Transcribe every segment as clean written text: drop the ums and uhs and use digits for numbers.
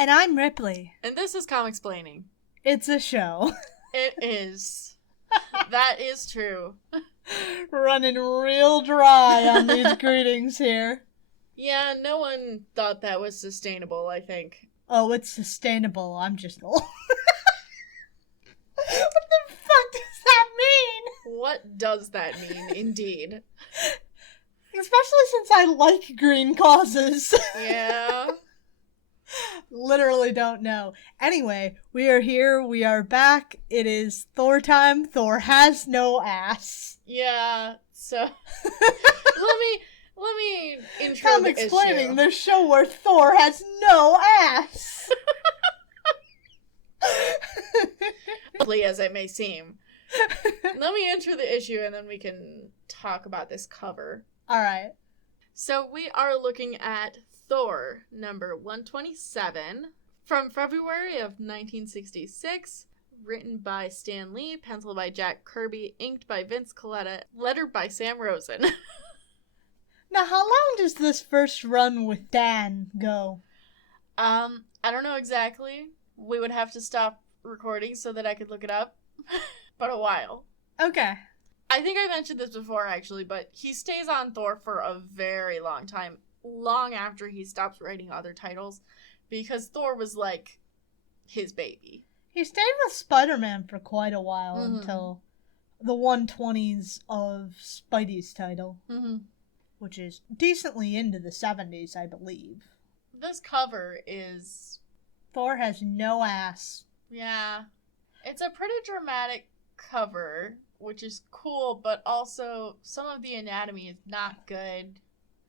And I'm Ripley. And this is Comicsplaining. It's a show. It is. That is true. Running real dry on these greetings here. Yeah, no one thought that was sustainable, I think. Oh, it's sustainable. I'm just old. What the fuck does that mean? What does that mean, indeed? Especially since I like green causes. Yeah. Literally don't know. Anyway, we are here. We are back. It is Thor time. Thor has no ass. Yeah, so... let me intro the issue. Comicsplaining, the show where Thor has no ass. Lovely as it may seem. Let me intro the issue and then we can talk about this cover. Alright. So we are looking at Thor, number 127, from February of 1966, written by Stan Lee, penciled by Jack Kirby, inked by Vince Colletta, lettered by Sam Rosen. Now, how long does this first run with Dan go? I don't know exactly. We would have to stop recording so that I could look it up, but a while. Okay. I think I mentioned this before, actually, but he stays on Thor for a very long time. Long after he stops writing other titles, because Thor was like his baby. He stayed with Spider-Man for quite a while until the 120s of Spidey's title, which is decently into the 70s, I believe. This cover is... Thor has no ass. Yeah. It's a pretty dramatic cover, which is cool, but also some of the anatomy is not good.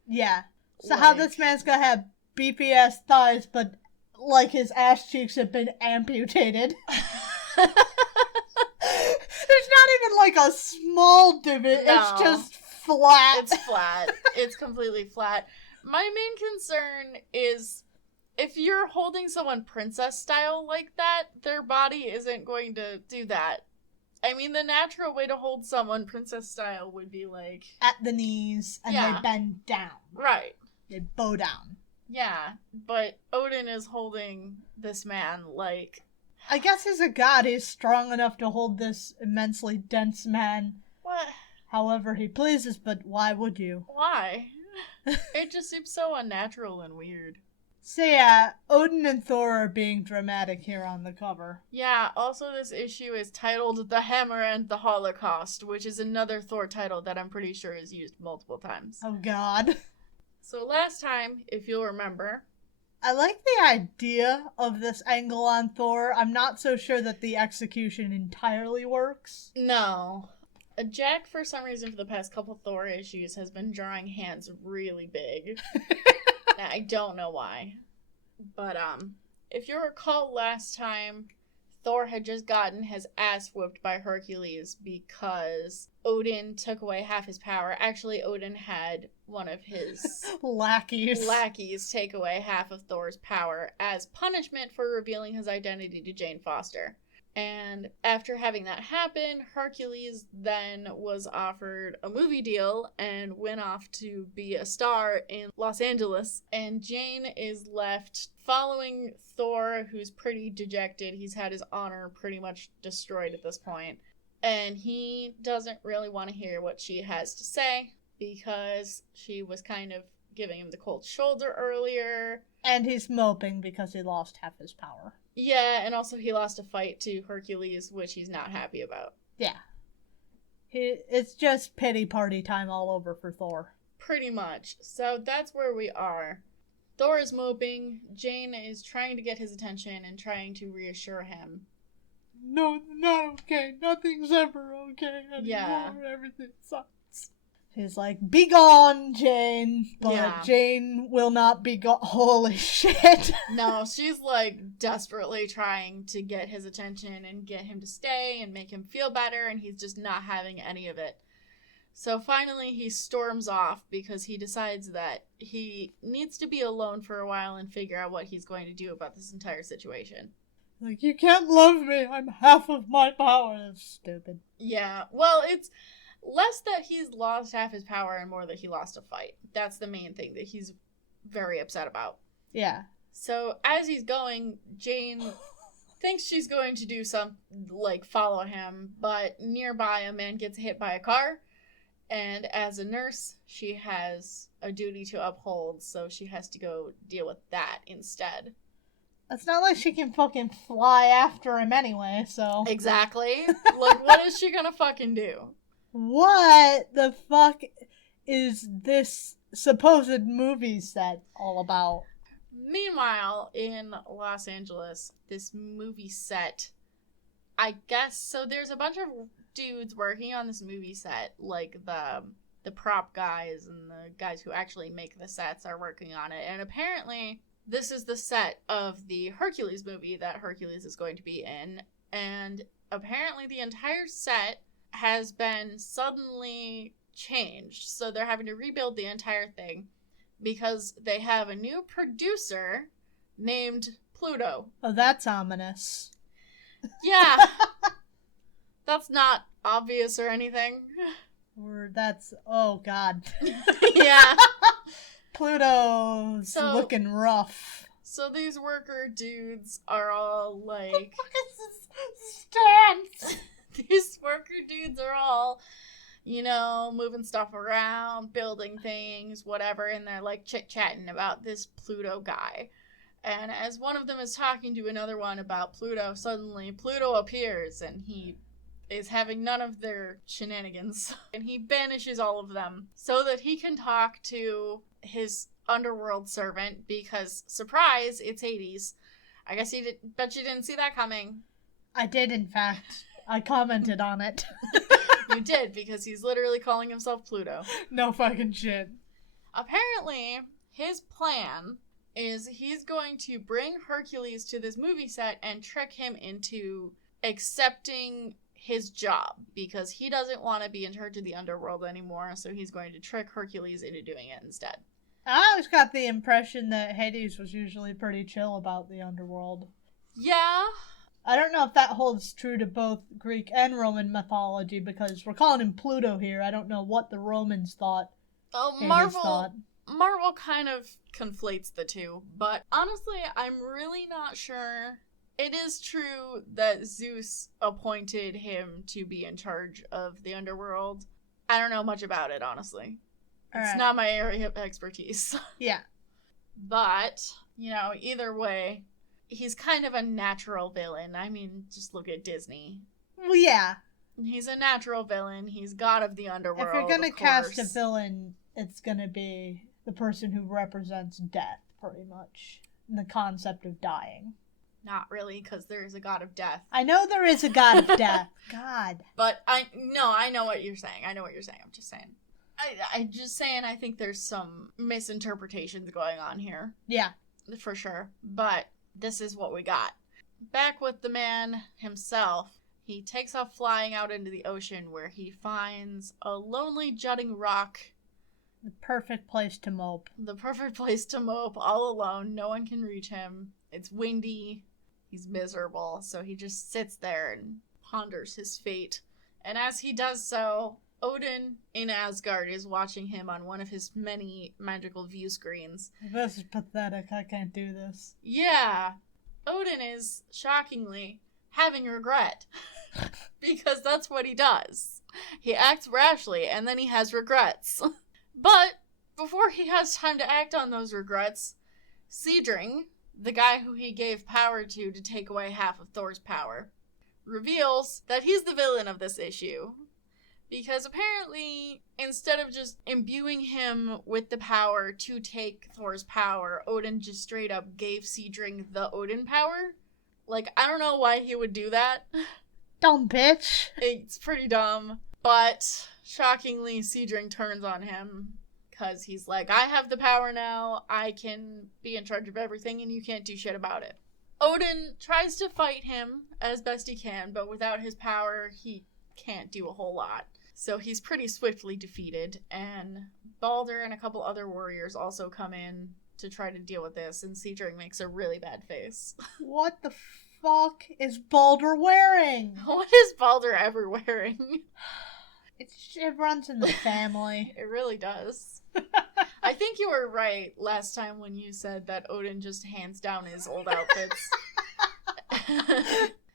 Yeah. So how this man's gonna have beefy ass thighs, but like his ass cheeks have been amputated. There's not even like a small divot. No. It's just flat. It's flat. It's completely flat. My main concern is if you're holding someone princess style like that, their body isn't going to do that. I mean, the natural way to hold someone princess style would be like... at the knees, and they bend down. Right. They bow down. Yeah, but Odin is holding this man like... I guess as a god, he's strong enough to hold this immensely dense man. What? However he pleases, but why would you? Why? It just seems so unnatural and weird. So yeah, Odin and Thor are being dramatic here on the cover. Yeah, also this issue is titled The Hammer and the Holocaust, which is another Thor title that I'm pretty sure is used multiple times. Oh god. So last time, if you'll remember... I like the idea of this angle on Thor. I'm not so sure that the execution entirely works. No. Jack, for some reason, for the past couple Thor issues, has been drawing hands really big. I don't know why. But, if you recall last time, Thor had just gotten his ass whooped by Hercules because Odin took away half his power. Actually, Odin had one of his lackeys take away half of Thor's power as punishment for revealing his identity to Jane Foster. And after having that happen, Hercules then was offered a movie deal and went off to be a star in Los Angeles. And Jane is left following Thor, who's pretty dejected. He's had his honor pretty much destroyed at this point. And he doesn't really want to hear what she has to say because she was kind of giving him the cold shoulder earlier. And he's moping because he lost half his power. Yeah, and also he lost a fight to Hercules, which he's not happy about. Yeah. It's just pity party time all over for Thor. Pretty much. So that's where we are. Thor is moping. Jane is trying to get his attention and trying to reassure him. No, not okay. Nothing's ever okay anymore. Yeah. Everything sucks. He's like, be gone, Jane. But Jane will not be gone. Holy shit. No, she's like desperately trying to get his attention and get him to stay and make him feel better, and he's just not having any of it. So finally he storms off because he decides that he needs to be alone for a while and figure out what he's going to do about this entire situation. Like, you can't love me. I'm half of my power. That's stupid. Yeah, well, it's less that he's lost half his power and more that he lost a fight. That's the main thing that he's very upset about. Yeah. So as he's going, Jane thinks she's going to do follow him, but nearby a man gets hit by a car, and as a nurse, she has a duty to uphold, so she has to go deal with that instead. It's not like she can fucking fly after him anyway, so... Exactly. Like, what is she gonna fucking do? What the fuck is this supposed movie set all about? Meanwhile, in Los Angeles, this movie set, I guess, so there's a bunch of dudes working on this movie set, like the prop guys and the guys who actually make the sets are working on it, and apparently... This is the set of the Hercules movie that Hercules is going to be in, and apparently the entire set has been suddenly changed, so they're having to rebuild the entire thing because they have a new producer named Pluto. Oh, that's ominous. Yeah. That's not obvious or anything. Or that's... Oh, God. Yeah. Pluto's looking rough. So these worker dudes are all like... What the fuck is this stance? These worker dudes are all, moving stuff around, building things, whatever, and they're like chit-chatting about this Pluto guy. And as one of them is talking to another one about Pluto, suddenly Pluto appears and he is having none of their shenanigans. And he banishes all of them so that he can talk to his underworld servant because, surprise, it's Hades. I guess bet you didn't see that coming. I did, in fact. I commented on it. You did, because he's literally calling himself Pluto. No fucking shit. Apparently, his plan is he's going to bring Hercules to this movie set and trick him into accepting his job because he doesn't want to be in charge of the underworld anymore, so he's going to trick Hercules into doing it instead. I always got the impression that Hades was usually pretty chill about the underworld. Yeah. I don't know if that holds true to both Greek and Roman mythology because we're calling him Pluto here. I don't know what the Romans thought. Oh, Marvel kind of conflates the two, but honestly, I'm really not sure. It is true that Zeus appointed him to be in charge of the underworld. I don't know much about it, honestly. It's not my area of expertise. Yeah. But, either way, he's kind of a natural villain. I mean, just look at Disney. Well, yeah. He's a natural villain. He's god of the underworld. If you're going to cast a villain, it's going to be the person who represents death, pretty much. And the concept of dying. Not really, because there is a god of death. I know there is a god of death. God. But I know what you're saying. I'm just saying. I'm just saying I think there's some misinterpretations going on here. Yeah. For sure. But this is what we got. Back with the man himself, he takes off flying out into the ocean where he finds a lonely jutting rock. The perfect place to mope. All alone. No one can reach him. It's windy. He's miserable. So he just sits there and ponders his fate. And as he does so, Odin in Asgard is watching him on one of his many magical view screens. This is pathetic. I can't do this. Yeah. Odin is, shockingly, having regret. Because that's what he does. He acts rashly, and then he has regrets. But, before he has time to act on those regrets, Seedring, the guy who he gave power to take away half of Thor's power, reveals that he's the villain of this issue. Because apparently, instead of just imbuing him with the power to take Thor's power, Odin just straight up gave Seedring the Odin power. Like, I don't know why he would do that. Dumb bitch. It's pretty dumb. But, shockingly, Seedring turns on him. Because he's like, I have the power now, I can be in charge of everything, and you can't do shit about it. Odin tries to fight him as best he can, but without his power, he can't do a whole lot. So he's pretty swiftly defeated, and Balder and a couple other warriors also come in to try to deal with this, and Seedring makes a really bad face. What the fuck is Balder wearing? What is Balder ever wearing? It runs in the family. It really does. I think you were right last time when you said that Odin just hands down his old outfits.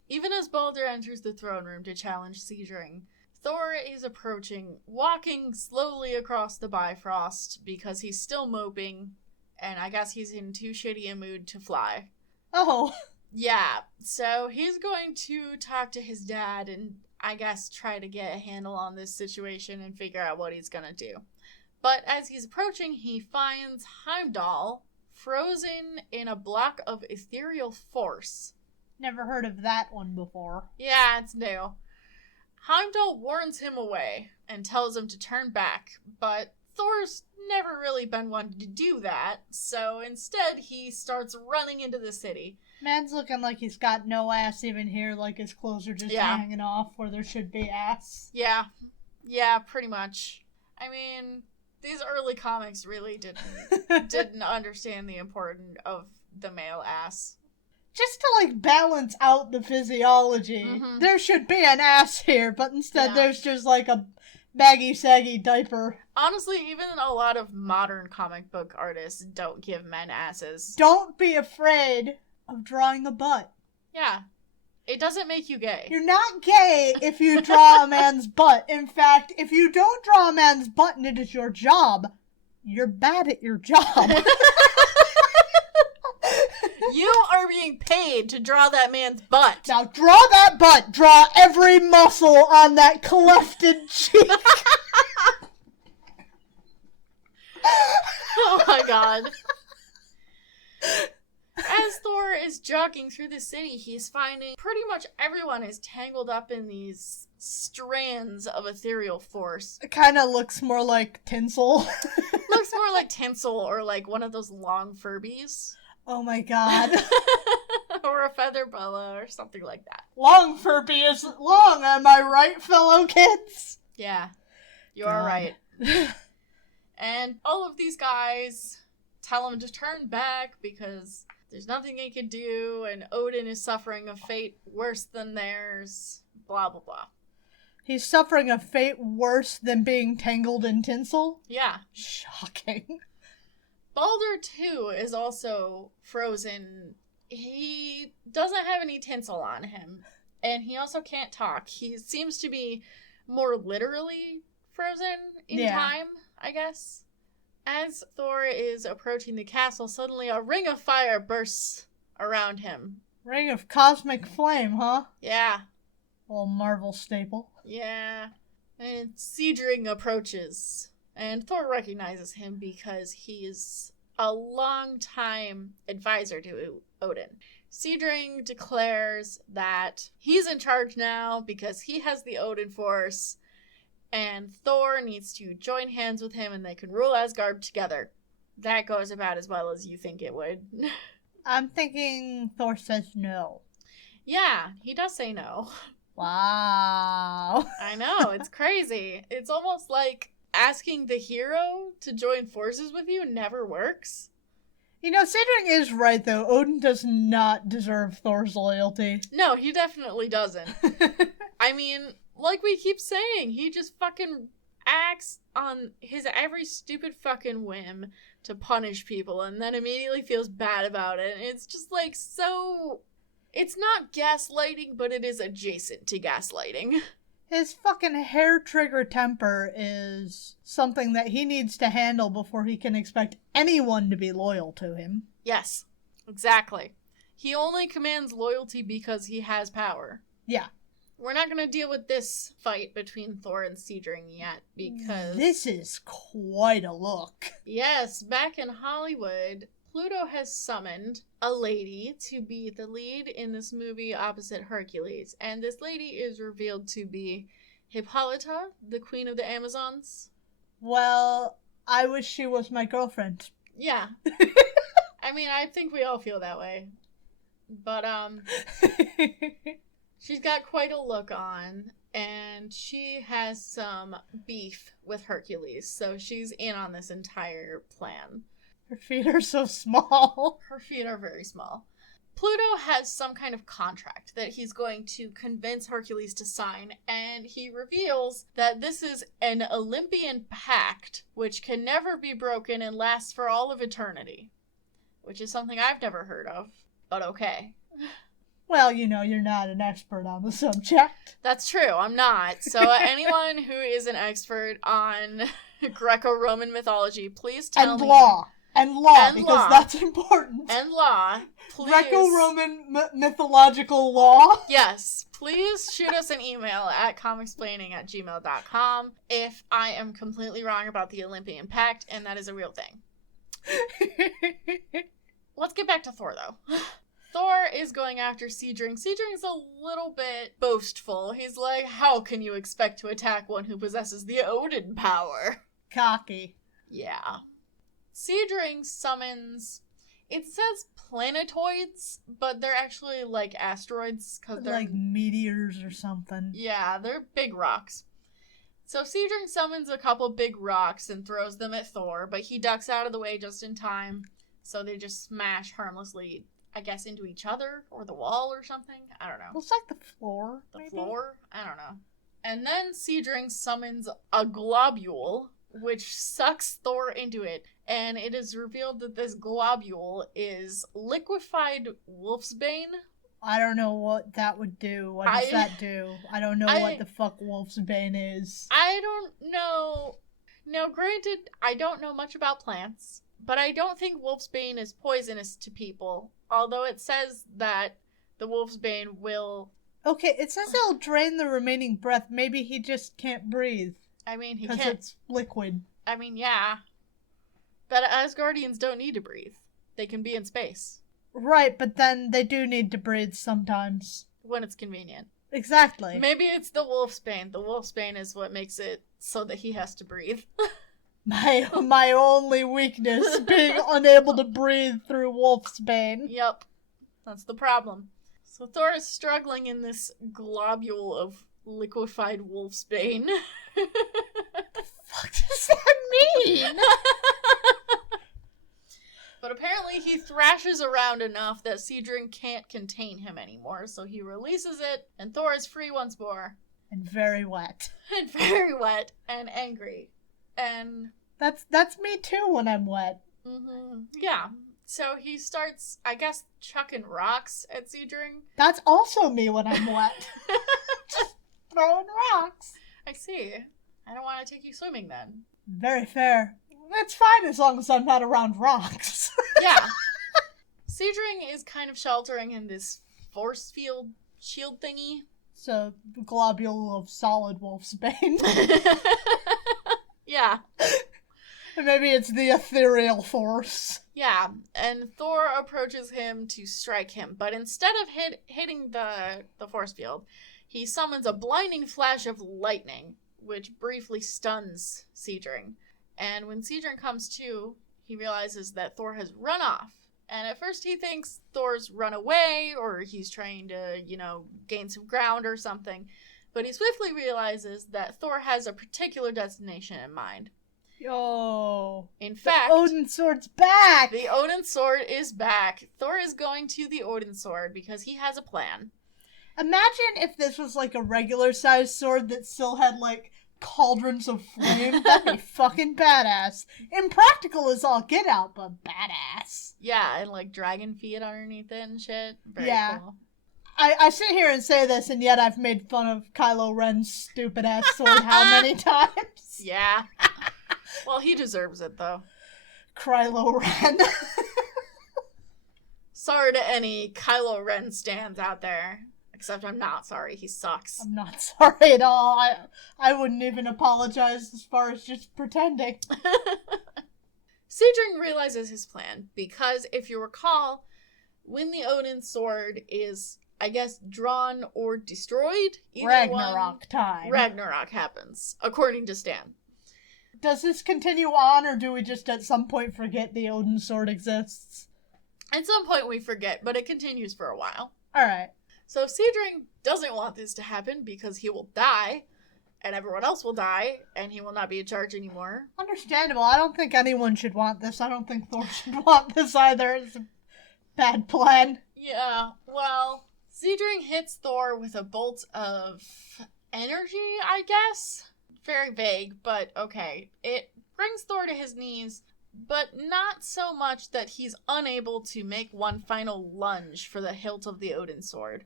Even as Baldur enters the throne room to challenge Siegring, Thor is approaching, walking slowly across the Bifrost because he's still moping, and I guess he's in too shitty a mood to fly. Oh. Yeah, so he's going to talk to his dad and I guess try to get a handle on this situation and figure out what he's gonna do. But as he's approaching, he finds Heimdall frozen in a block of ethereal force. Never heard of that one before. Yeah, it's new. Heimdall warns him away and tells him to turn back, but Thor's never really been one to do that, so instead he starts running into the city. Man's looking like he's got no ass even here, like his clothes are just hanging off where there should be ass. Yeah, pretty much. I mean, these early comics really didn't understand the importance of the male ass. Just to, like, balance out the physiology. Mm-hmm. There should be an ass here, but instead there's just, like, a baggy, saggy diaper. Honestly, even a lot of modern comic book artists don't give men asses. Don't be afraid of drawing a butt. Yeah. It doesn't make you gay. You're not gay if you draw a man's butt. In fact, if you don't draw a man's butt and it is your job, you're bad at your job. You are being paid to draw that man's butt. Now draw that butt. Draw every muscle on that clefted cheek. Oh my god. As Thor is jogging through the city, he's finding pretty much everyone is tangled up in these strands of ethereal force. It kind of looks more like tinsel. Looks more like tinsel or like one of those long Furbies. Oh my god. Or a feather boa or something like that. Long Furby isn't long, am I right, fellow kids? Yeah, you are right. And all of these guys tell him to turn back because there's nothing he can do, and Odin is suffering a fate worse than theirs, blah, blah, blah. He's suffering a fate worse than being tangled in tinsel? Yeah. Shocking. Baldur, too, is also frozen. He doesn't have any tinsel on him, and he also can't talk. He seems to be more literally frozen in time, I guess. As Thor is approaching the castle, suddenly a ring of fire bursts around him. Ring of cosmic flame, huh? Yeah. Old Marvel staple. Yeah. And Siegring approaches, and Thor recognizes him because he's a long-time advisor to Odin. Siegring declares that he's in charge now because he has the Odin force, and Thor needs to join hands with him and they can rule Asgard together. That goes about as well as you think it would. I'm thinking Thor says no. Yeah, he does say no. Wow. I know, it's crazy. It's almost like asking the hero to join forces with you never works. You know, Siegring is right, though. Odin does not deserve Thor's loyalty. No, he definitely doesn't. I mean, like we keep saying, he just fucking acts on his every stupid fucking whim to punish people and then immediately feels bad about it. And it's just like so... It's not gaslighting, but it is adjacent to gaslighting. His fucking hair trigger temper is something that he needs to handle before he can expect anyone to be loyal to him. Yes, exactly. He only commands loyalty because he has power. Yeah. We're not going to deal with this fight between Thor and Siegring yet because... This is quite a look. Yes, back in Hollywood, Pluto has summoned a lady to be the lead in this movie opposite Hercules. And this lady is revealed to be Hippolyta, the queen of the Amazons. Well, I wish she was my girlfriend. Yeah. I mean, I think we all feel that way. But, she's got quite a look on, and she has some beef with Hercules, so she's in on this entire plan. Her feet are so small. Her feet are very small. Pluto has some kind of contract that he's going to convince Hercules to sign, and he reveals that this is an Olympian pact which can never be broken and lasts for all of eternity, which is something I've never heard of, but okay. Well, you're not an expert on the subject. That's true, I'm not. So anyone who is an expert on Greco-Roman mythology, please tell me. And law, because that's important. And law, please. Greco-Roman mythological law. Yes, please shoot us an email at comicsplaining@gmail.com if I am completely wrong about the Olympian Pact, and that is a real thing. Let's get back to Thor, though. Thor is going after Seadring. Seadring's a little bit boastful. He's like, how can you expect to attack one who possesses the Odin power? Cocky. Yeah. Seadring summons, it says planetoids, but they're actually like asteroids. Cause they're like meteors or something. Yeah, they're big rocks. So Seadring summons a couple big rocks and throws them at Thor, but he ducks out of the way just in time. So they just smash harmlessly, I guess, into each other or the wall or something. I don't know. Looks like the floor. The floor? I don't know. And then Seadring summons a globule, which sucks Thor into it. And it is revealed that this globule is liquefied wolfsbane. I don't know what that would do. What does that do? I don't know what the fuck wolfsbane is. I don't know. Now, granted, I don't know much about plants, but I don't think wolfsbane is poisonous to people. Although it says that the wolfsbane will... Okay, it says it'll drain the remaining breath. Maybe he just can't breathe. I mean, he can't. Because it's liquid. I mean, yeah. But Asgardians don't need to breathe. They can be in space. Right, but then they do need to breathe sometimes. When it's convenient. Exactly. Maybe it's the wolfsbane. The wolfsbane is what makes it so that he has to breathe. My only weakness, being unable to breathe through wolfsbane. Yep. That's the problem. So Thor is struggling in this globule of liquefied wolfsbane. The fuck does that mean? But apparently he thrashes around enough that Seadring can't contain him anymore, so he releases it, and Thor is free once more. And very wet. And very wet, and angry. And... That's me too when I'm wet. Mm-hmm. Yeah. So he starts, I guess, chucking rocks at Seadring. That's also me when I'm wet. Just throwing rocks. I see. I don't want to take you swimming then. Very fair. It's fine as long as I'm not around rocks. Yeah. Seadring is kind of sheltering in this force field shield thingy. It's a globule of solid wolfsbane. Yeah. Maybe it's the ethereal force. Yeah, and Thor approaches him to strike him, but instead of hitting the force field, he summons a blinding flash of lightning, which briefly stuns Seadring. And when Seadring comes to, he realizes that Thor has run off. And at first he thinks Thor's run away, or he's trying to, gain some ground or something. But he swiftly realizes that Thor has a particular destination in mind. Yo. In fact, the Odin sword's back! The Odin sword is back. Thor is going to the Odin sword because he has a plan. Imagine if this was like a regular sized sword that still had like cauldrons of flame. That'd be fucking badass. Impractical as all get out, but badass. Yeah, and like dragon feet underneath it and shit. Very cool. I sit here and say this, and yet I've made fun of Kylo Ren's stupid ass sword how many times? Yeah. Well, he deserves it, though. Kylo Ren. Sorry to any Kylo Ren stans out there. Except I'm not sorry, he sucks. I'm not sorry at all. I wouldn't even apologize as far as just pretending. Seadring realizes his plan, because if you recall, when the Odin sword is, I guess, drawn or destroyed, Ragnarok time. Ragnarok happens, according to Stan. Does this continue on, or do we just at some point forget the Odin sword exists? At some point we forget, but it continues for a while. Alright. So if Seadring doesn't want this to happen because he will die, and everyone else will die, and he will not be in charge anymore. Understandable. I don't think anyone should want this. I don't think Thor should want this either. It's a bad plan. Yeah, well, Seedring hits Thor with a bolt of energy, I guess? Very vague, but okay. It brings Thor to his knees, but not so much that he's unable to make one final lunge for the hilt of the Odin sword.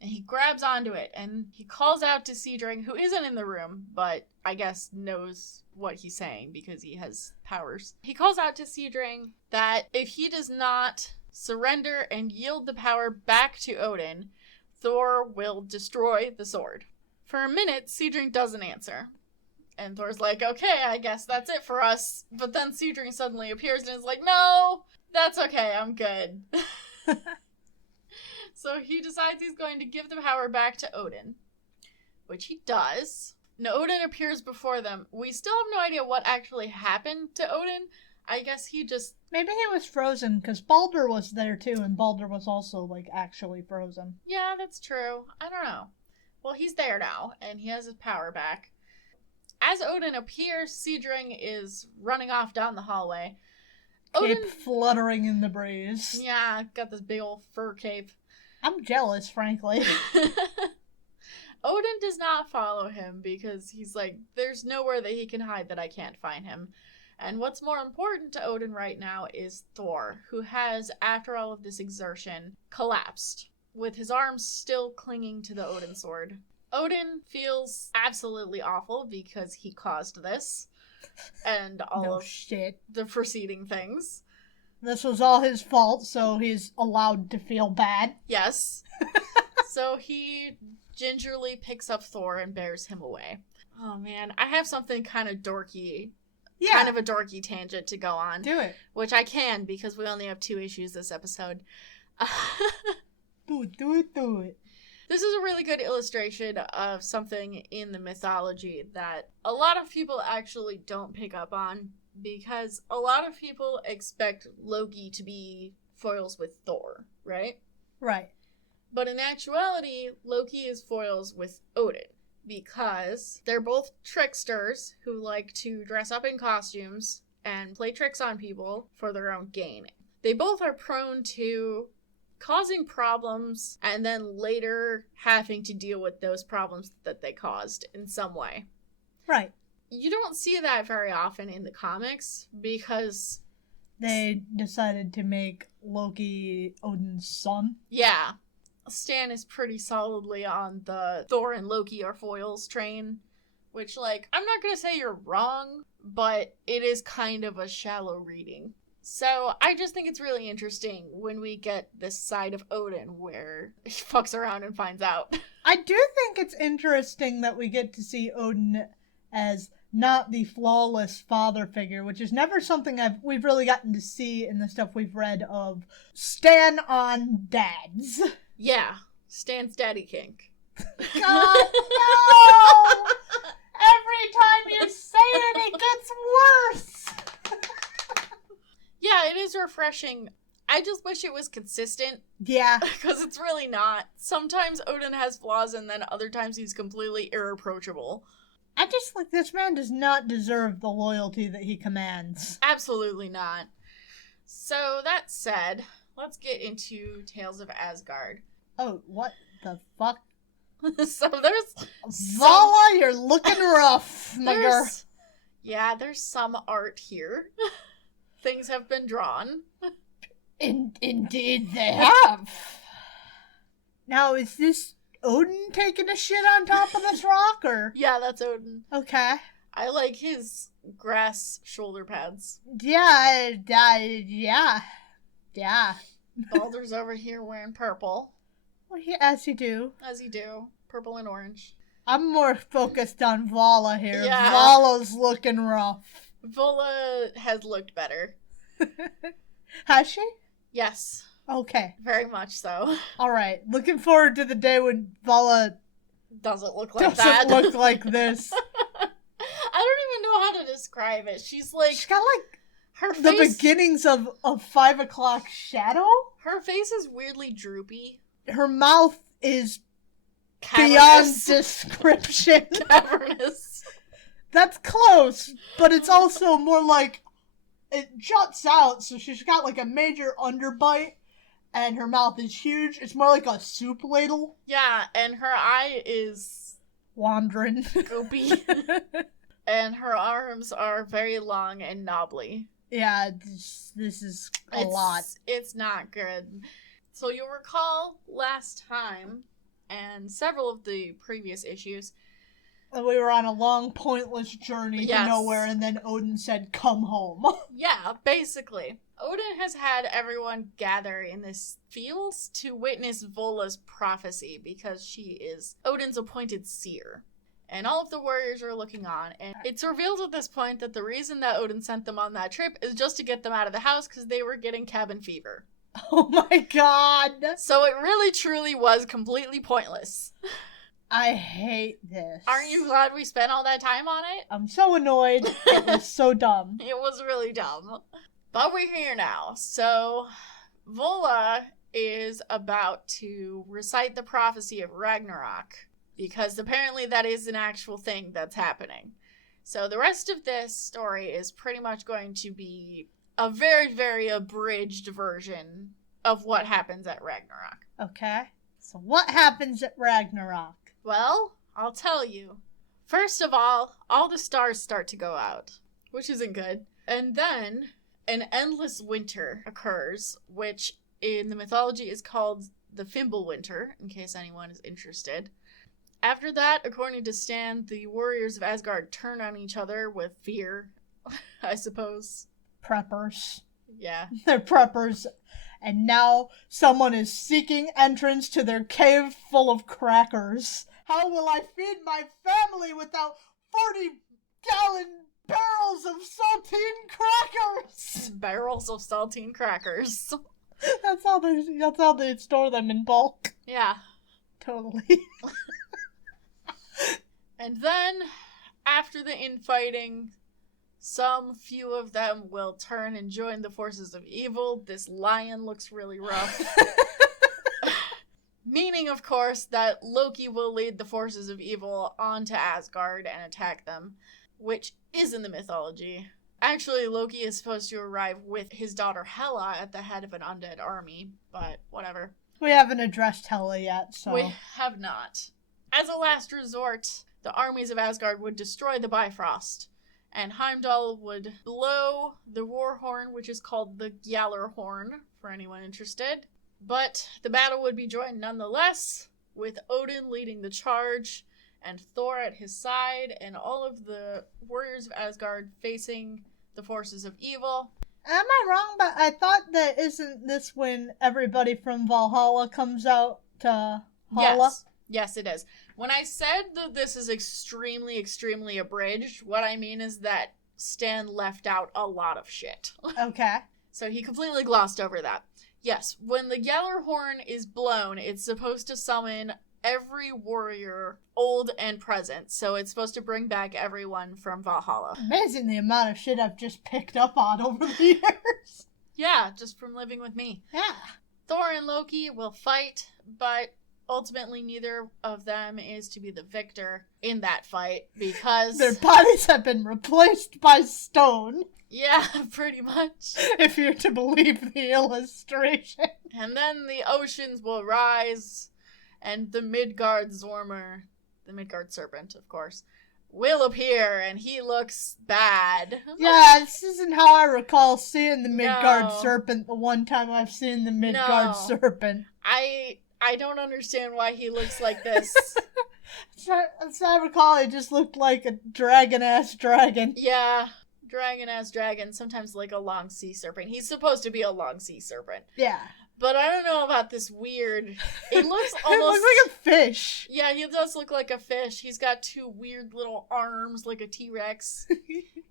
And he grabs onto it, and he calls out to Seedring, who isn't in the room, but I guess knows what he's saying because he has powers. He calls out to Seedring that if he does not surrender and yield the power back to Odin, Thor will destroy the sword. For a minute, Seedring doesn't answer. And Thor's like, okay, I guess that's it for us. But then Seedring suddenly appears and is like, no, that's okay, I'm good. So he decides he's going to give the power back to Odin, which he does. Now, Odin appears before them. We still have no idea what actually happened to Odin. I guess he just... Maybe he was frozen, because Baldur was there too, and Baldur was also, like, actually frozen. Yeah, that's true. I don't know. Well, he's there now, and he has his power back. As Odin appears, Seedring is running off down the hallway. Cape fluttering in the breeze. Yeah, got this big old fur cape. I'm jealous, frankly. Odin does not follow him because he's like, there's nowhere that he can hide that I can't find him. And what's more important to Odin right now is Thor, who has, after all of this exertion, collapsed, with his arms still clinging to the Odin sword. Odin feels absolutely awful because he caused this, and all of the preceding things. This was all his fault, so he's allowed to feel bad. Yes. So he gingerly picks up Thor and bears him away. Oh man, I have something kind of dorky. Yeah. Kind of a dorky tangent to go on. Do it. Which I can, because we only have 2 issues this episode. Do it. This is a really good illustration of something in the mythology that a lot of people actually don't pick up on, because a lot of people expect Loki to be foils with Thor, right? Right. But in actuality, Loki is foils with Odin, because they're both tricksters who like to dress up in costumes and play tricks on people for their own gain. They both are prone to causing problems and then later having to deal with those problems that they caused in some way. Right. You don't see that very often in the comics because they decided to make Loki Odin's son. Yeah. Stan is pretty solidly on the Thor and Loki are foils train, which, like, I'm not gonna say you're wrong, but it is kind of a shallow reading. So I just think it's really interesting when we get this side of Odin where he fucks around and finds out. I do think it's interesting that we get to see Odin as not the flawless father figure, which is never something we've really gotten to see in the stuff we've read of Stan on dads. Yeah, Stan's daddy kink. God, no! Every time you say it, it gets worse! Yeah, it is refreshing. I just wish it was consistent. Yeah. Because it's really not. Sometimes Odin has flaws and then other times he's completely irreproachable. I just think this man does not deserve the loyalty that he commands. Absolutely not. So, that said, let's get into Tales of Asgard. Oh, what the fuck? So there's... Vala, you're looking rough, my girl. Yeah, there's some art here. Things have been drawn. Indeed they have. Now, is this Odin taking a shit on top of this rock, or? Yeah, that's Odin. Okay. I like his grass shoulder pads. Yeah. Baldur's over here wearing purple. Well, as you do. As you do. Purple and orange. I'm more focused on Vala here. Yeah. Vala's looking rough. Vala has looked better. Has she? Yes. Okay. Very much so. Alright. Looking forward to the day when Vala doesn't look like that. Doesn't look like this. I don't even know how to describe it. She's got like her face, the beginnings of 5 o'clock shadow. Her face is weirdly droopy. Her mouth is cavernous. Beyond description. Cavernous. That's close, but it's also more like it juts out, so she's got like a major underbite, And her mouth is huge. It's more like a soup ladle. Yeah, and her eye is... wandering. goopy. And her arms are very long and knobbly. Yeah, this is a lot. It's not good. So you'll recall last time, and several of the previous issues, we were on a long, pointless journey to nowhere, and then Odin said, come home. Yeah, basically. Odin has had everyone gather in this field to witness Vola's prophecy, because she is Odin's appointed seer. And all of the warriors are looking on, and it's revealed at this point that the reason that Odin sent them on that trip is just to get them out of the house, because they were getting cabin fever. Oh my god! So it really, truly was completely pointless. I hate this. Aren't you glad we spent all that time on it? I'm so annoyed. It was so dumb. It was really dumb. But we're here now. So, Vola is about to recite the prophecy of Ragnarok, because apparently that is an actual thing that's happening. So the rest of this story is pretty much going to be a very, very abridged version of what happens at Ragnarok. Okay. So what happens at Ragnarok? Well, I'll tell you. First of all the stars start to go out, which isn't good. And then an endless winter occurs, which in the mythology is called the Himbo winter, in case anyone is interested. After that, according to Stan, the warriors of Asgard turn on each other with fear, I suppose. Preppers. Yeah. They're preppers. And now someone is seeking entrance to their cave full of crackers. How will I feed my family without 40-gallon barrels of saltine crackers? Barrels of saltine crackers. That's how they store them in bulk. Yeah. Totally. And then, after the infighting, some few of them will turn and join the forces of evil. This lion looks really rough. Meaning, of course, that Loki will lead the forces of evil onto Asgard and attack them, which is in the mythology. Actually, Loki is supposed to arrive with his daughter Hela at the head of an undead army, but whatever. We haven't addressed Hela yet, so... We have not. As a last resort, the armies of Asgard would destroy the Bifrost, and Heimdall would blow the war horn, which is called the Gjallarhorn, for anyone interested. But the battle would be joined nonetheless, with Odin leading the charge, and Thor at his side, and all of the warriors of Asgard facing the forces of evil. Am I wrong? But I thought that isn't this when everybody from Valhalla comes out to Hala? Yes, it is. When I said that this is extremely, extremely abridged, what I mean is that Stan left out a lot of shit. Okay. So he completely glossed over that. Yes, when the Gjallarhorn is blown, it's supposed to summon every warrior, old and present. So it's supposed to bring back everyone from Valhalla. Amazing the amount of shit I've just picked up on over the years. Yeah, just from living with me. Yeah. Thor and Loki will fight, but ultimately neither of them is to be the victor in that fight because... their bodies have been replaced by stone. Yeah, pretty much. If you're to believe the illustration. And then the oceans will rise, and the Midgard Zormer, the Midgard serpent, of course, will appear, and he looks bad. Yeah, this isn't how I recall seeing the Midgard serpent the one time I've seen the Midgard serpent. I don't understand why he looks like this. As I recall, it just looked like a dragon-ass dragon. Yeah. Dragon-ass dragon, sometimes like a long sea serpent. He's supposed to be a long sea serpent. Yeah. But I don't know about this weird... It looks almost... It looks like a fish. Yeah, he does look like a fish. He's got two weird little arms like a T-Rex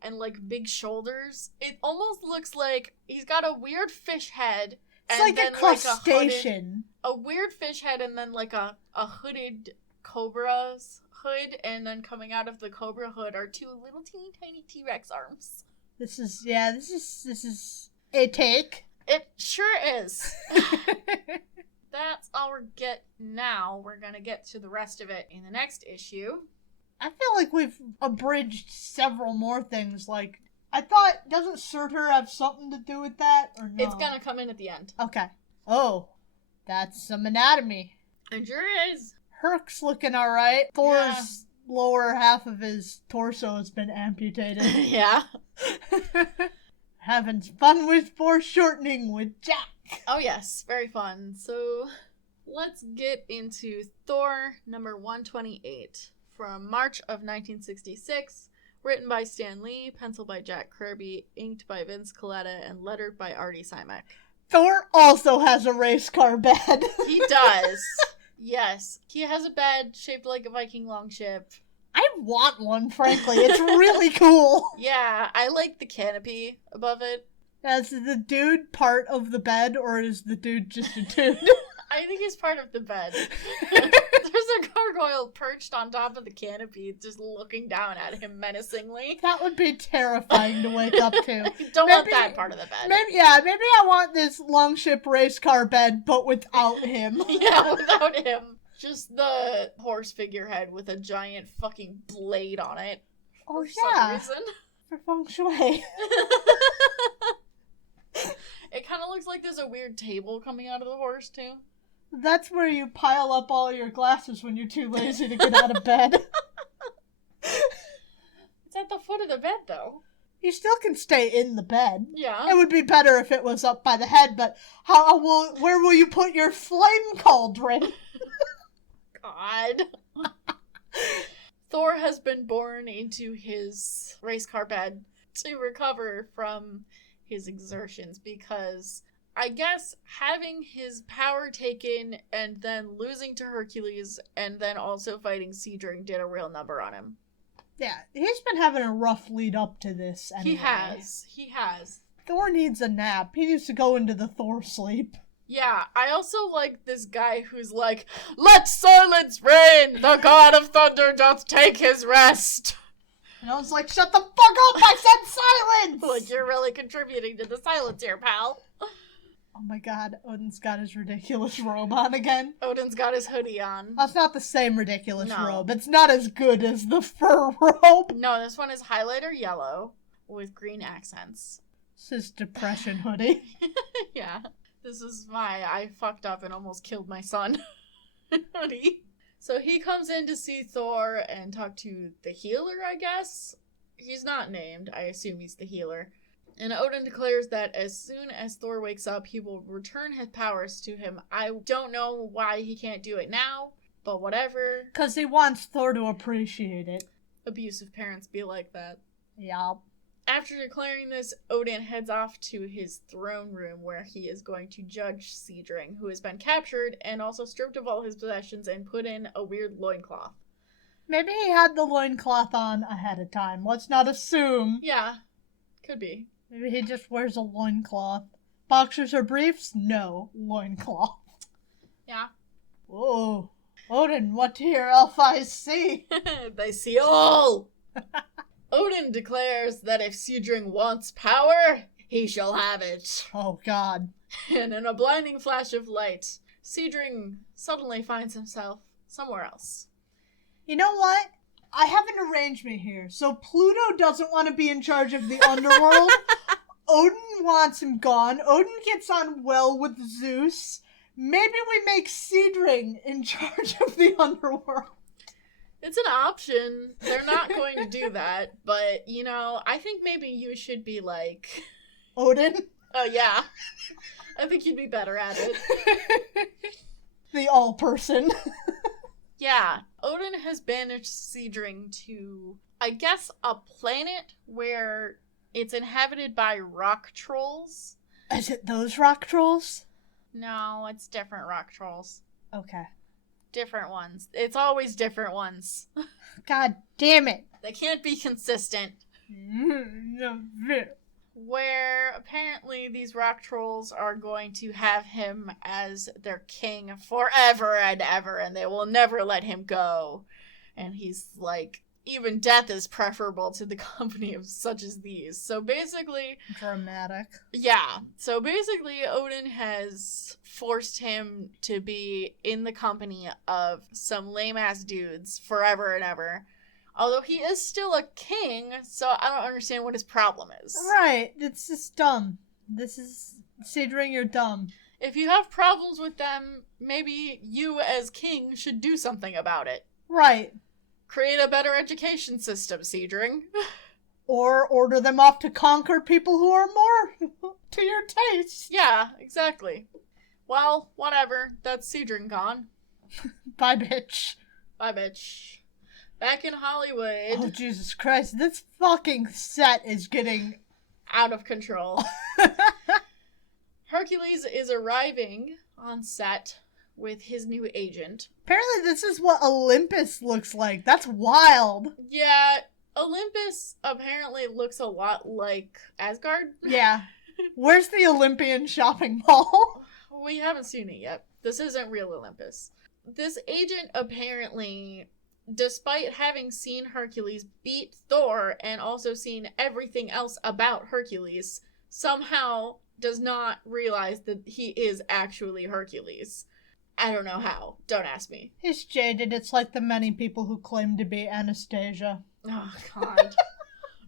and like big shoulders. It almost looks like he's got a weird fish head. It's and like a crustacean. A weird fish head and then like a hooded cobra's hood, and then coming out of the cobra hood are two little teeny tiny T-Rex arms. This is a take. It sure is. That's all we're get now. We're gonna get to the rest of it in the next issue. I feel like we've abridged several more things. Like, I thought, doesn't Surtur have something to do with that, or no? It's gonna come in at the end. Okay. Oh. That's some anatomy. It sure is. Herc's looking alright. Thor's lower half of his torso has been amputated. Yeah. Having fun with foreshortening with Jack. Oh yes, very fun. So let's get into Thor number 128 from March of 1966. Written by Stan Lee, penciled by Jack Kirby, inked by Vince Colletta, and lettered by Artie Simek. Thor also has a race car bed. He does. Yes. He has a bed shaped like a Viking longship. I want one, frankly. It's really cool. Yeah, I like the canopy above it. Is the dude part of the bed, or is the dude just a dude? I think he's part of the bed. There's a gargoyle perched on top of the canopy, just looking down at him menacingly. That would be terrifying to wake up to. Don't want that part of the bed. Maybe I want this longship race car bed, but without him. Yeah, without him. Just the horse figurehead with a giant fucking blade on it. Oh, for some reason. For feng shui. It kind of looks like there's a weird table coming out of the horse, too. That's where you pile up all your glasses when you're too lazy to get out of bed. It's at the foot of the bed, though. You still can stay in the bed. Yeah. It would be better if it was up by the head, but where will you put your flame cauldron? God. Thor has been born into his race car bed to recover from his exertions because I guess having his power taken and then losing to Hercules and then also fighting Seadring did a real number on him. Yeah, he's been having a rough lead up to this anyway. He has. Thor needs a nap. He needs to go into the Thor sleep. Yeah, I also like this guy who's like, "Let silence reign! The god of thunder doth take his rest!" And I was like, shut the fuck up! I said silence! Like, you're really contributing to the silence here, pal. Oh my god, Odin's got his ridiculous robe on again. Odin's got his hoodie on. That's not the same ridiculous robe. It's not as good as the fur robe. No, this one is highlighter yellow with green accents. It's his depression hoodie. Yeah. This is my I fucked up and almost killed my son hoodie. So he comes in to see Thor and talk to the healer, I guess? He's not named. I assume he's the healer. And Odin declares that as soon as Thor wakes up, he will return his powers to him. I don't know why he can't do it now, but whatever. Because he wants Thor to appreciate it. Abusive parents be like that. Yup. After declaring this, Odin heads off to his throne room where he is going to judge Seadring, who has been captured and also stripped of all his possessions and put in a weird loincloth. Maybe he had the loincloth on ahead of time. Let's not assume. Yeah, could be. Maybe he just wears a loincloth. Boxers or briefs? No. Loincloth. Yeah. Whoa. Odin, what do your elf eyes see? They see all! Odin declares that if Seadring wants power, he shall have it. Oh, God. And in a blinding flash of light, Seadring suddenly finds himself somewhere else. You know what? I have an arrangement here. So Pluto doesn't want to be in charge of the underworld. Odin wants him gone. Odin gets on well with Zeus. Maybe we make Seadring in charge of the underworld. It's an option. They're not going to do that, but, you know, I think maybe you should be like... Odin? Oh, yeah. I think you'd be better at it. The all-person. Yeah. Odin has banished Seadring to, I guess, a planet where it's inhabited by rock trolls. Is it those rock trolls? No, it's different rock trolls. Okay. Different ones. It's always different ones. God damn it. They can't be consistent. Where apparently these rock trolls are going to have him as their king forever and ever, and they will never let him go. And he's like, even death is preferable to the company of such as these. So basically... Dramatic. Yeah. So basically, Odin has forced him to be in the company of some lame-ass dudes forever and ever. Although he is still a king, so I don't understand what his problem is. Right. It's just dumb. This is... Seadring, you're dumb. If you have problems with them, maybe you as king should do something about it. Right. Create a better education system, Seedring. Or order them off to conquer people who are more to your taste. Yeah, exactly. Well, whatever. That's Seedring gone. Bye, bitch. Bye, bitch. Back in Hollywood. Oh, Jesus Christ. This fucking set is getting... out of control. Hercules is arriving on set with his new agent. Apparently this is what Olympus looks like. That's wild. Yeah, Olympus apparently looks a lot like Asgard. Yeah. Where's the Olympian shopping mall? We haven't seen it yet. This isn't real Olympus. This agent apparently, despite having seen Hercules beat Thor and also seen everything else about Hercules, somehow does not realize that he is actually Hercules. I don't know how. Don't ask me. He's jaded. It's like the many people who claim to be Anastasia. Oh, God.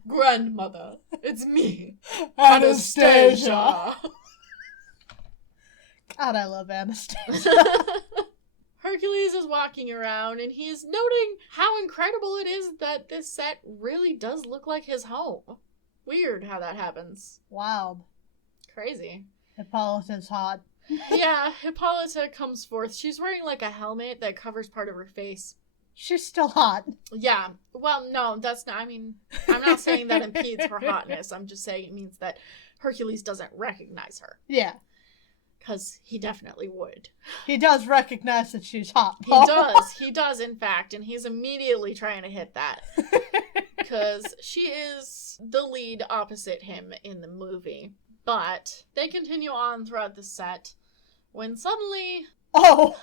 Grandmother, it's me. Anastasia! God, I love Anastasia. Hercules is walking around and he's noting how incredible it is that this set really does look like his home. Weird how that happens. Wild. Crazy. Hippolyta's hot. Yeah, Hippolyta comes forth. She's wearing like a helmet that covers part of her face. She's still hot. Yeah. Well, no, that's not, I mean, I'm not saying that impedes her hotness. I'm just saying it means that Hercules doesn't recognize her. Yeah. Because he definitely would. He does recognize that she's hot. He does, in fact, and he's immediately trying to hit that. Because she is the lead opposite him in the movie. But they continue on throughout the set when suddenly... Oh!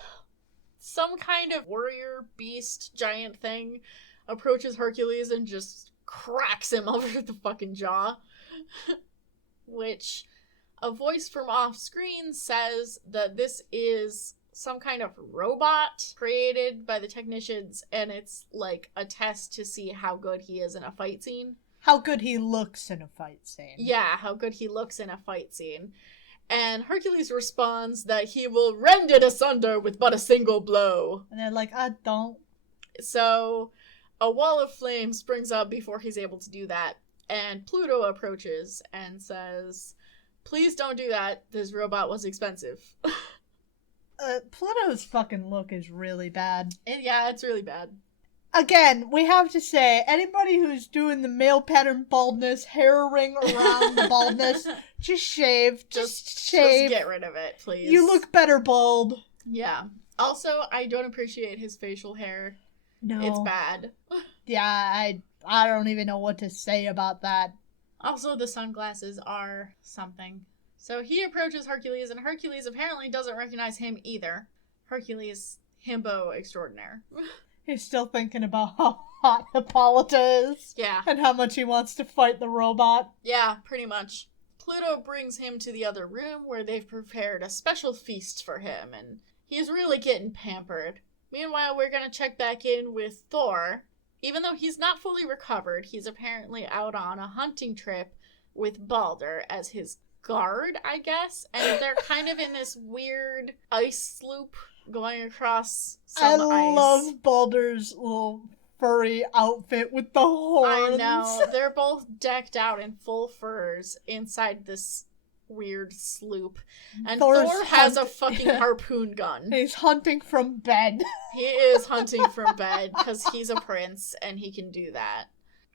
Some kind of warrior beast giant thing approaches Hercules and just cracks him over the fucking jaw. Which a voice from off screen says that this is some kind of robot created by the technicians and it's like a test to see how good he is in a fight scene. How good he looks in a fight scene. Yeah, how good he looks in a fight scene. And Hercules responds that he will rend it asunder with but a single blow. And they're like, I don't. So a wall of flame springs up before he's able to do that. And Pluto approaches and says, please don't do that. This robot was expensive. Pluto's fucking look is really bad. And yeah, it's really bad. Again, we have to say, anybody who's doing the male pattern baldness, hair ring around the baldness, just shave. Just shave. Just get rid of it, please. You look better bald. Yeah. Also, I don't appreciate his facial hair. No. It's bad. Yeah, I don't even know what to say about that. Also, the sunglasses are something. So he approaches Hercules, and Hercules apparently doesn't recognize him either. Hercules, himbo extraordinaire. He's still thinking about how hot Hippolyta is. Yeah. And how much he wants to fight the robot. Yeah, pretty much. Pluto brings him to the other room where they've prepared a special feast for him, and he's really getting pampered. Meanwhile, we're gonna check back in with Thor. Even though he's not fully recovered, he's apparently out on a hunting trip with Balder as his guard, I guess. And they're kind of in this weird ice sloop going across some ice. I love Balder's little furry outfit with the horns. I know. They're both decked out in full furs inside this weird sloop. And Thor has a fucking harpoon gun. He's hunting from bed. He is hunting from bed because he's a prince and he can do that.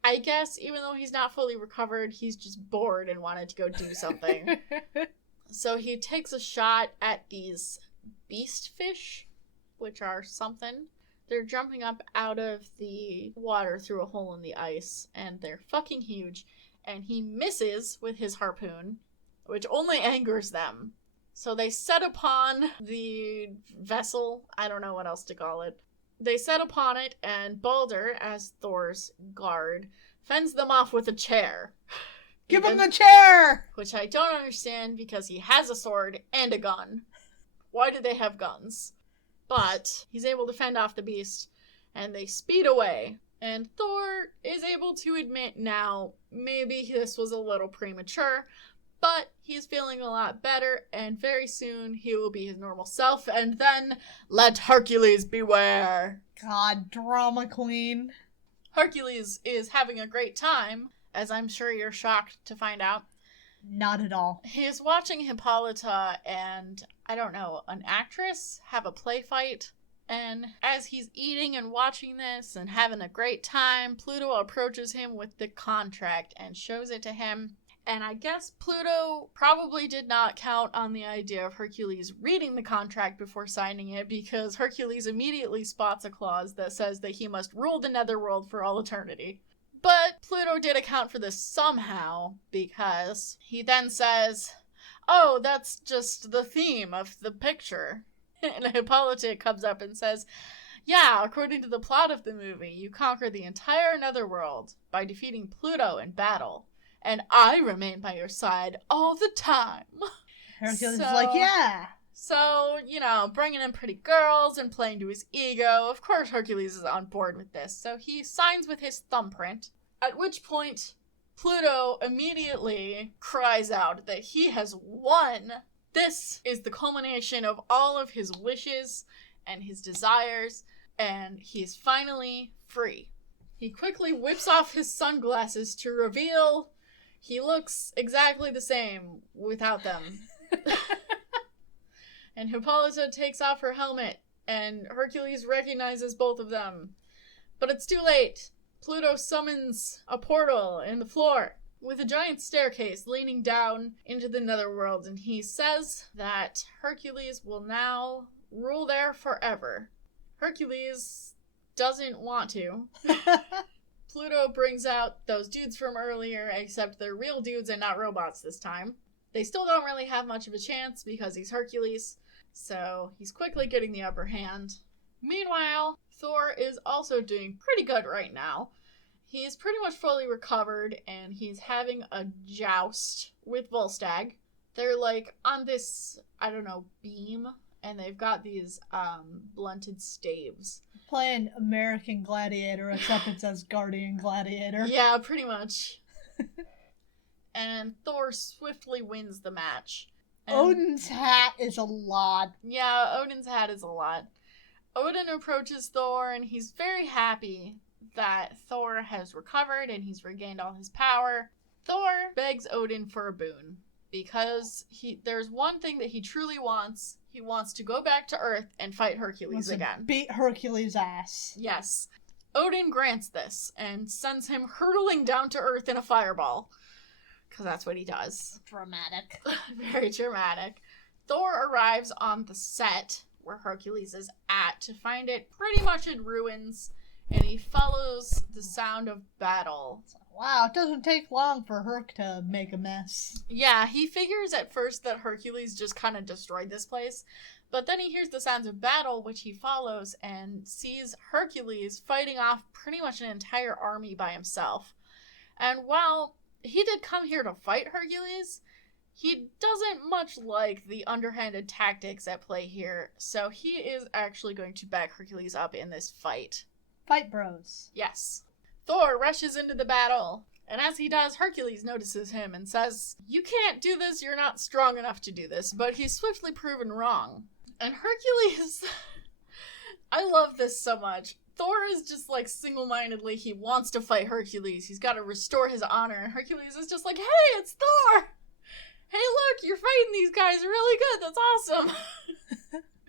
I guess even though he's not fully recovered, he's just bored and wanted to go do something. So he takes a shot at these beast fish, which are something. They're jumping up out of the water through a hole in the ice, and they're fucking huge. And he misses with his harpoon, which only angers them. So they set upon the vessel. I don't know what else to call it. They set upon it, and Balder, as Thor's guard, fends them off with a chair. Give him the chair! Which I don't understand because he has a sword and a gun. Why do they have guns? But he's able to fend off the beast, and they speed away. And Thor is able to admit now, maybe this was a little premature, But he's feeling a lot better, and very soon he will be his normal self, and then let Hercules beware. God, drama queen. Hercules is having a great time, as I'm sure you're shocked to find out. Not at all. He's watching Hippolyta and, I don't know, an actress have a play fight. And as he's eating and watching this and having a great time, Pluto approaches him with the contract and shows it to him. And I guess Pluto probably did not count on the idea of Hercules reading the contract before signing it, because Hercules immediately spots a clause that says that he must rule the netherworld for all eternity. But Pluto did account for this somehow, because he then says, "Oh, that's just the theme of the picture." And Hippolyta comes up and says, "Yeah, according to the plot of the movie, you conquer the entire netherworld by defeating Pluto in battle. And I remain by your side all the time." Hercules is like, yeah. So, bringing in pretty girls and playing to his ego. Of course Hercules is on board with this. So he signs with his thumbprint. At which point, Pluto immediately cries out that he has won. This is the culmination of all of his wishes and his desires. And he is finally free. He quickly whips off his sunglasses to reveal he looks exactly the same without them. And Hippolyta takes off her helmet, and Hercules recognizes both of them. But it's too late. Pluto summons a portal in the floor with a giant staircase leading down into the netherworld, and he says that Hercules will now rule there forever. Hercules doesn't want to. Pluto brings out those dudes from earlier, except they're real dudes and not robots this time. They still don't really have much of a chance because he's Hercules, so he's quickly getting the upper hand. Meanwhile, Thor is also doing pretty good right now. He's pretty much fully recovered, and he's having a joust with Volstagg. They're like on this, beam, and they've got these blunted staves. Playing American Gladiator, except it says Guardian Gladiator. Yeah, pretty much. And Thor swiftly wins the match. And Odin's hat is a lot. Yeah, Odin's hat is a lot. Odin approaches Thor, and he's very happy that Thor has recovered and he's regained all his power. Thor begs Odin for a boon, because there's one thing that he truly wants. He wants to go back to Earth and fight Hercules again. Beat Hercules' ass. Yes. Odin grants this and sends him hurtling down to Earth in a fireball. Because that's what he does. Dramatic. Very dramatic. Thor arrives on the set where Hercules is at to find it pretty much in ruins, and he follows the sound of battle. Wow, it doesn't take long for Herc to make a mess. Yeah, he figures at first that Hercules just kind of destroyed this place, but then he hears the sounds of battle, which he follows, and sees Hercules fighting off pretty much an entire army by himself. And while he did come here to fight Hercules, he doesn't much like the underhanded tactics at play here, so he is actually going to back Hercules up in this fight. Fight bros. Yes. Thor rushes into the battle, and as he does, Hercules notices him and says, "You can't do this, you're not strong enough to do this," but he's swiftly proven wrong. And Hercules, I love this so much. Thor is just like single-mindedly, he wants to fight Hercules. He's got to restore his honor, and Hercules is just like, "Hey, it's Thor! Hey, look, you're fighting these guys really good. That's awesome."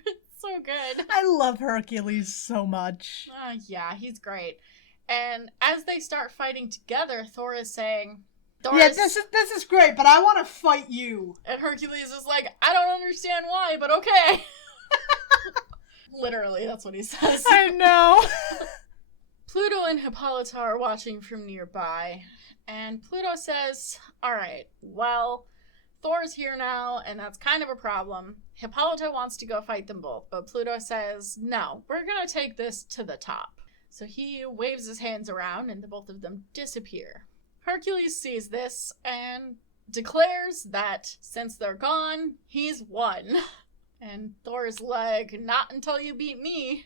It's so good. I love Hercules so much. Yeah, he's great. And as they start fighting together, Thor is saying, this is great, but I want to fight you. And Hercules is like, "I don't understand why, but okay." Literally, that's what he says. I know. Pluto and Hippolyta are watching from nearby, and Pluto says, "All right, well, Thor's here now, and that's kind of a problem. Hippolyta wants to go fight them both, but Pluto says, no, we're going to take this to the top." So he waves his hands around, and the both of them disappear. Hercules sees this and declares that since they're gone, he's won. And Thor's like, "Not until you beat me."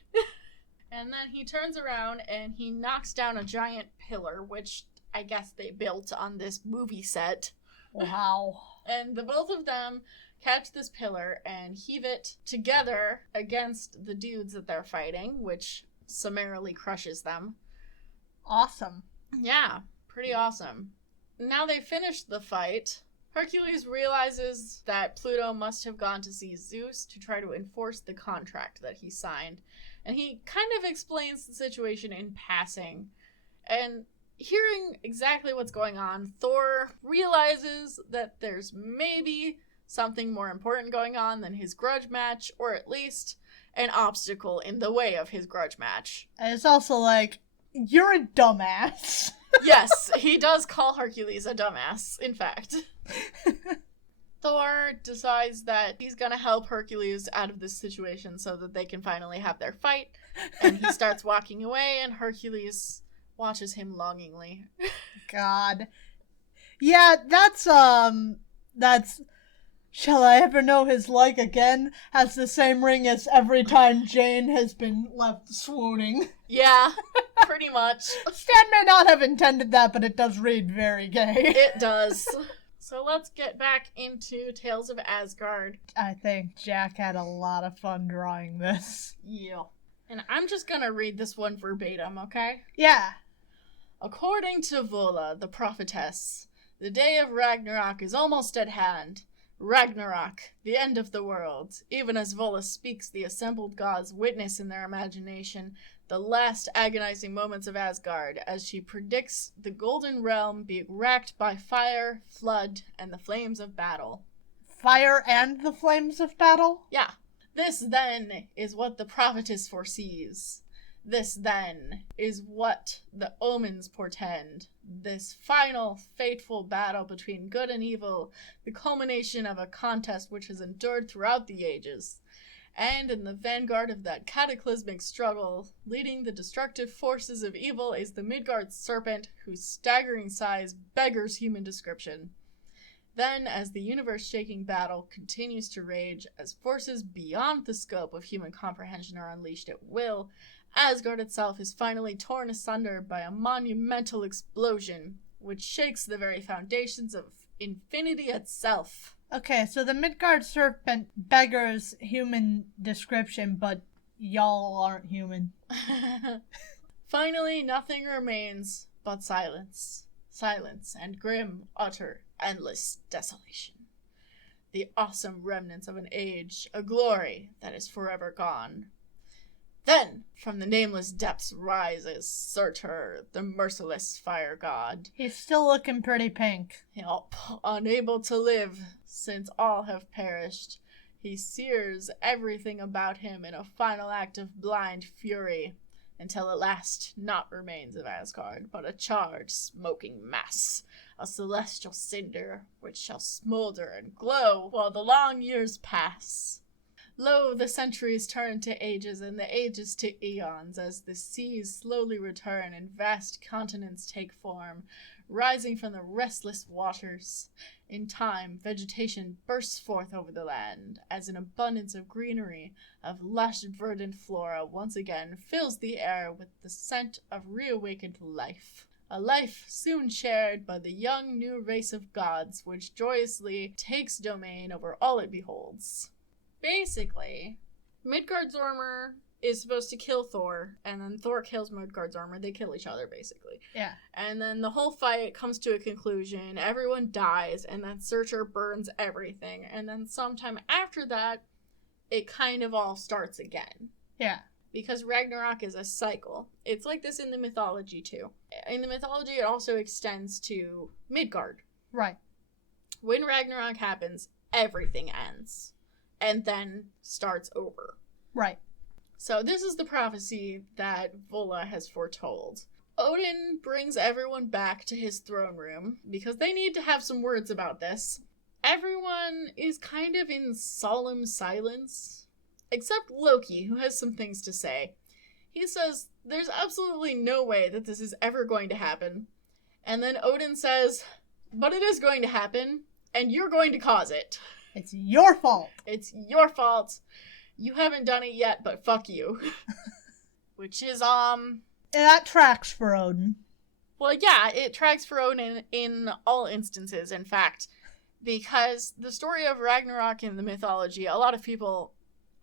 And then he turns around and he knocks down a giant pillar, which I guess they built on this movie set. Wow. And the both of them catch this pillar and heave it together against the dudes that they're fighting, which summarily crushes them. Awesome. Yeah, pretty awesome. Now they finished the fight. Hercules realizes that Pluto must have gone to see Zeus to try to enforce the contract that he signed. And he kind of explains the situation in passing. And hearing exactly what's going on, Thor realizes that there's maybe something more important going on than his grudge match, or at least an obstacle in the way of his grudge match. And it's also like, you're a dumbass. Yes, he does call Hercules a dumbass, in fact. Thor decides that he's gonna help Hercules out of this situation so that they can finally have their fight, and he starts walking away, and Hercules watches him longingly. God. Yeah, that's Shall I Ever Know His Like Again has the same ring as Every Time Jane Has Been Left Swooning. Yeah, pretty much. Stan may not have intended that, but it does read very gay. It does. So let's get back into Tales of Asgard. I think Jack had a lot of fun drawing this. Yeah. And I'm just gonna read this one verbatim, okay? Yeah. According to Vola, the prophetess, the day of Ragnarok is almost at hand. Ragnarok, the end of the world. Even as Vola speaks, the assembled gods witness in their imagination the last agonizing moments of Asgard, as she predicts the Golden Realm being racked by fire, flood, and the flames of battle. Fire and the flames of battle? Yeah. This, then, is what the prophetess foresees. This, then, is what the omens portend. This final, fateful battle between good and evil, the culmination of a contest which has endured throughout the ages. And in the vanguard of that cataclysmic struggle, leading the destructive forces of evil, is the Midgard serpent, whose staggering size beggars human description. Then, as the universe-shaking battle continues to rage, as forces beyond the scope of human comprehension are unleashed at will, Asgard itself is finally torn asunder by a monumental explosion, which shakes the very foundations of infinity itself. Okay, so the Midgard serpent beggars human description, but y'all aren't human. Finally, nothing remains but silence. Silence and grim, utter, endless desolation. The awesome remnants of an age, a glory that is forever gone. Then, from the nameless depths rises Surtur, the merciless fire god. He's still looking pretty pink. Yup, unable to live, since all have perished. He sears everything about him in a final act of blind fury, until at last naught remains of Asgard but a charred, smoking mass, a celestial cinder, which shall smolder and glow while the long years pass. Lo, the centuries turn to ages, and the ages to eons, as the seas slowly return and vast continents take form, rising from the restless waters. In time, vegetation bursts forth over the land, as an abundance of greenery, of lush verdant flora once again fills the air with the scent of reawakened life. A life soon shared by the young new race of gods, which joyously takes domain over all it beholds. Basically, Midgardsormr is supposed to kill Thor, and then Thor kills Midgardsormr. They kill each other, basically. Yeah. And then the whole fight comes to a conclusion. Everyone dies, and then Surtur burns everything. And then sometime after that, it kind of all starts again. Yeah. Because Ragnarok is a cycle. It's like this in the mythology, too. In the mythology, it also extends to Midgard. Right. When Ragnarok happens, everything ends. And then starts over. Right. So this is the prophecy that Vola has foretold. Odin brings everyone back to his throne room because they need to have some words about this. Everyone is kind of in solemn silence, except Loki, who has some things to say. He says there's absolutely no way that this is ever going to happen. And then Odin says, but it is going to happen, and you're going to cause it. It's your fault. It's your fault. You haven't done it yet, but fuck you. Which is, That tracks for Odin. Well, yeah, it tracks for Odin in all instances. In fact, Because the story of Ragnarok in the mythology, a lot of people,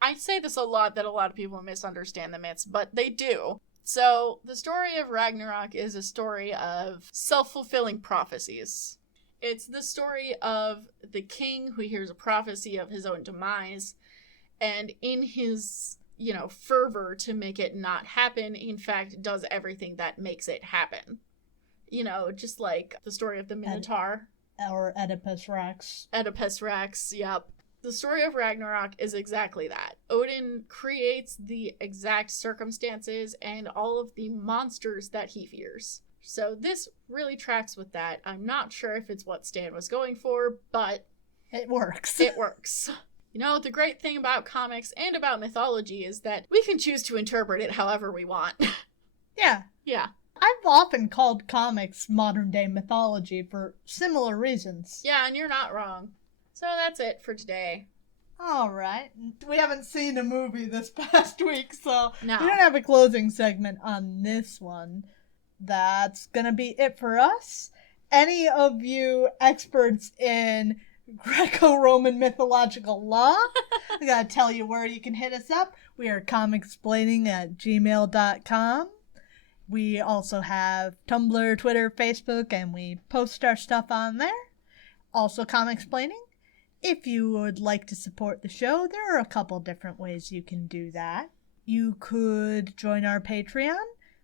I say this a lot, that a lot of people misunderstand the myths, but they do. So, the story of Ragnarok is a story of self-fulfilling prophecies. It's the story of the king who hears a prophecy of his own demise, and in his, fervor to make it not happen, in fact, does everything that makes it happen. Just like the story of the Minotaur. Or Oedipus Rex. Oedipus Rex, yep. The story of Ragnarok is exactly that. Odin creates the exact circumstances and all of the monsters that he fears. So this really tracks with that. I'm not sure if it's what Stan was going for, but it works. It works. The great thing about comics and about mythology is that we can choose to interpret it however we want. Yeah. Yeah. I've often called comics modern-day mythology for similar reasons. Yeah, and you're not wrong. So that's it for today. All right. We haven't seen a movie this past week, so no. We don't have a closing segment on this one. That's going to be it for us. Any of you experts in Greco-Roman mythological law, I got to tell you where you can hit us up. We are comicsplaining@gmail.com. We also have Tumblr, Twitter, Facebook, and we post our stuff on there. Also, Comicsplaining. If you would like to support the show, there are a couple different ways you can do that. You could join our Patreon.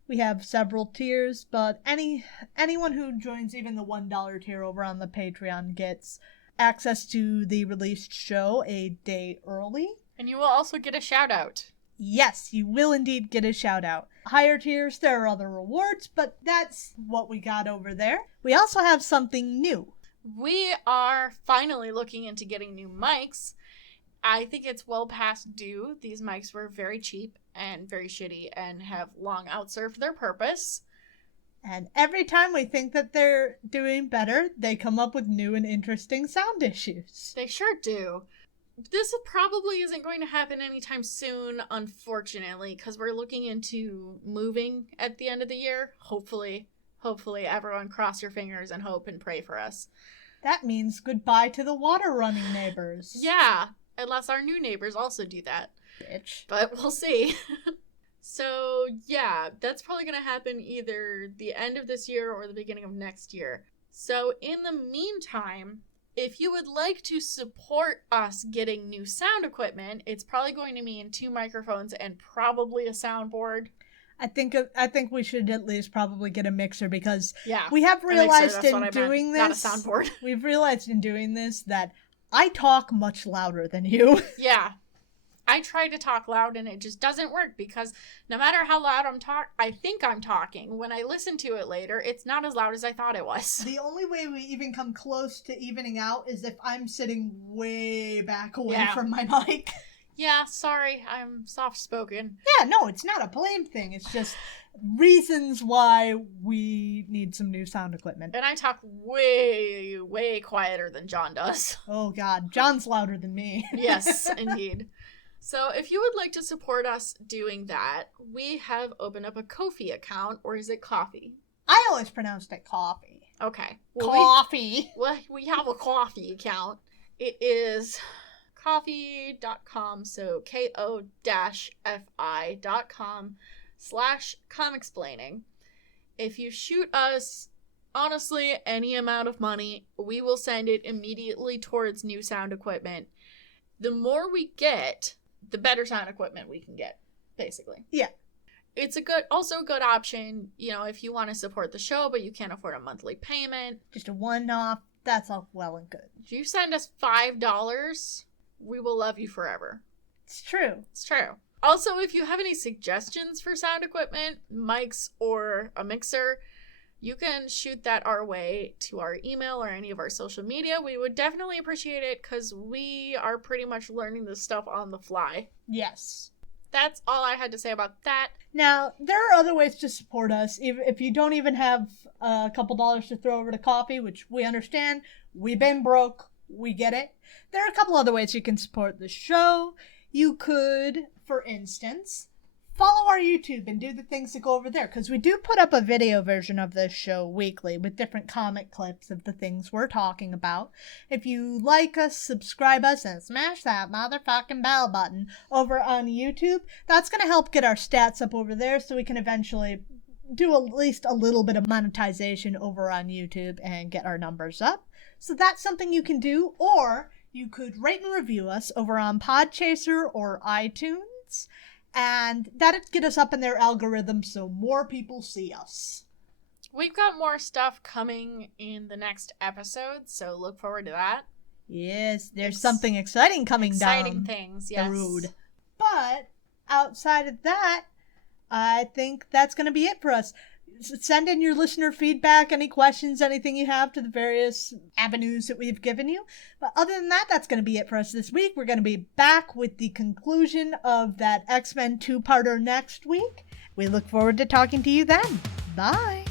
We have several tiers, but anyone who joins even the $1 tier over on the Patreon gets access to the released show a day early. And you will also get a shout out. Yes, you will indeed get a shout out. Higher tiers, there are other rewards, but that's what we got over there. We also have something new. We are finally looking into getting new mics. I think it's well past due. These mics were very cheap and very shitty and have long outserved their purpose. And every time we think that they're doing better, they come up with new and interesting sound issues. They sure do. This probably isn't going to happen anytime soon, unfortunately, because we're looking into moving at the end of the year. Hopefully, everyone cross your fingers and hope and pray for us. That means goodbye to the water running neighbors. Yeah, unless our new neighbors also do that. Bitch. But we'll see. So, yeah, that's probably going to happen either the end of this year or the beginning of next year. So, in the meantime, if you would like to support us getting new sound equipment, it's probably going to mean 2 microphones and probably a soundboard. I think we should at least probably get a mixer because yeah, we have realized in doing this, not a soundboard. We've realized in doing this that I talk much louder than you. Yeah. I try to talk loud and it just doesn't work because no matter how loud I think I'm talking, when I listen to it later, it's not as loud as I thought it was. The only way we even come close to evening out is if I'm sitting way back away from my mic. Yeah, sorry, I'm soft-spoken. Yeah, no, it's not a blame thing. It's just reasons why we need some new sound equipment. And I talk way, way quieter than John does. Oh, God. John's louder than me. Yes, indeed. So if you would like to support us doing that, we have opened up a Ko-fi account, or is it coffee? I always pronounced it coffee. Okay. Well, coffee. We have a coffee account. It is ko-fi.com, so ko-fi.com/comicsplaining. If you shoot us, honestly, any amount of money, we will send it immediately towards new sound equipment. The more we get, the better sound equipment we can get, basically. Yeah. It's a good option, if you want to support the show, but you can't afford a monthly payment. Just a one-off, that's all well and good. If you send us $5, we will love you forever. It's true. It's true. Also, if you have any suggestions for sound equipment, mics, or a mixer, you can shoot that our way to our email or any of our social media. We would definitely appreciate it because we are pretty much learning this stuff on the fly. Yes. That's all I had to say about that. Now, there are other ways to support us. If you don't even have a couple dollars to throw over to coffee, which we understand, we've been broke, we get it. There are a couple other ways you can support the show. You could, for instance, follow our YouTube and do the things that go over there, because we do put up a video version of this show weekly with different comic clips of the things we're talking about. If you like us, subscribe us, and smash that motherfucking bell button over on YouTube. That's going to help get our stats up over there so we can eventually do at least a little bit of monetization over on YouTube and get our numbers up. So that's something you can do, or you could rate and review us over on Podchaser or iTunes. And that'd get us up in their algorithm so more people see us. We've got more stuff coming in the next episode, so look forward to that. Yes, there's something exciting coming Exciting down things, yes. the road. But outside of that, I think that's going to be it for us. Send in your listener feedback, any questions, anything you have to the various avenues that we've given you. But other than that, that's going to be it for us this week. We're going to be back with the conclusion of that X-Men 2-parter next week. We look forward to talking to you then. Bye.